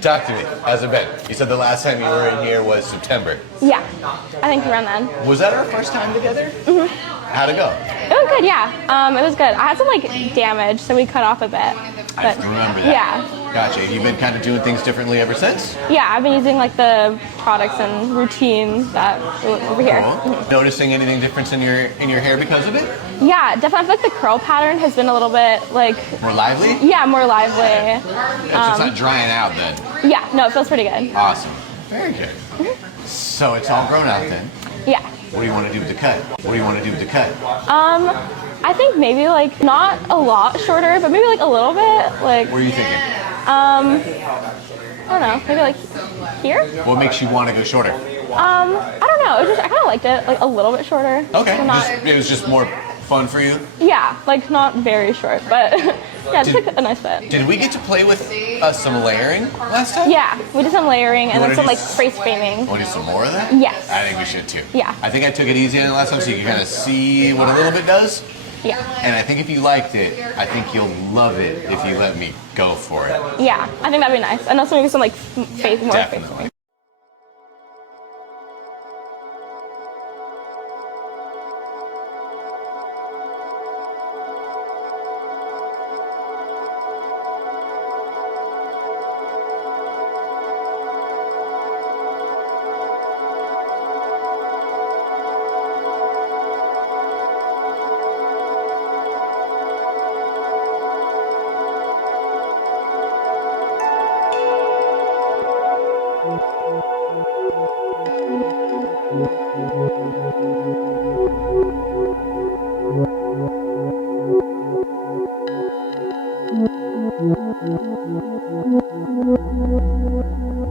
Talk to me. How's it been? You said the last time you were in here was September. Yeah, I think around then. Was that our first time together? Mm-hmm. How'd it go? It was good, yeah. It was good. I had some like damage, so we cut off a bit. I remember that. Yeah. Gotcha. You've been kind of doing things differently ever since? Yeah, I've been using like the products and routine that over here. Cool. Noticing anything different in your hair because of it? Yeah, definitely. I feel like the curl pattern has been a little bit like More lively? yeah, more lively. Yeah, so it's not drying out then. Yeah, no, it feels pretty good. Awesome. Very good. So it's all grown out then. Yeah. What do you want to do with the cut? What do you want to do with the cut? I think maybe like not a lot shorter, but maybe like a little bit. Like What are you thinking? I don't know, maybe like here. What makes you want to go shorter? I don't know. It was just I kind of liked it like a little bit shorter. Okay. So not, It was just more fun for you? yeah, like not very short, but yeah, just like a nice fit. Did we get to play with some layering last time? Yeah, we did some layering and wanna then some do like face framing. Want to do some more of that? Yes. I think we should too. Yeah. I think I took it easy on it last time so you can kind of see what a little bit does. Yeah. And I think if you liked it, I think you'll love it if you let me go for it. Yeah, I think that'd be nice. And also maybe some like face more face Definitely. framing. Thank you.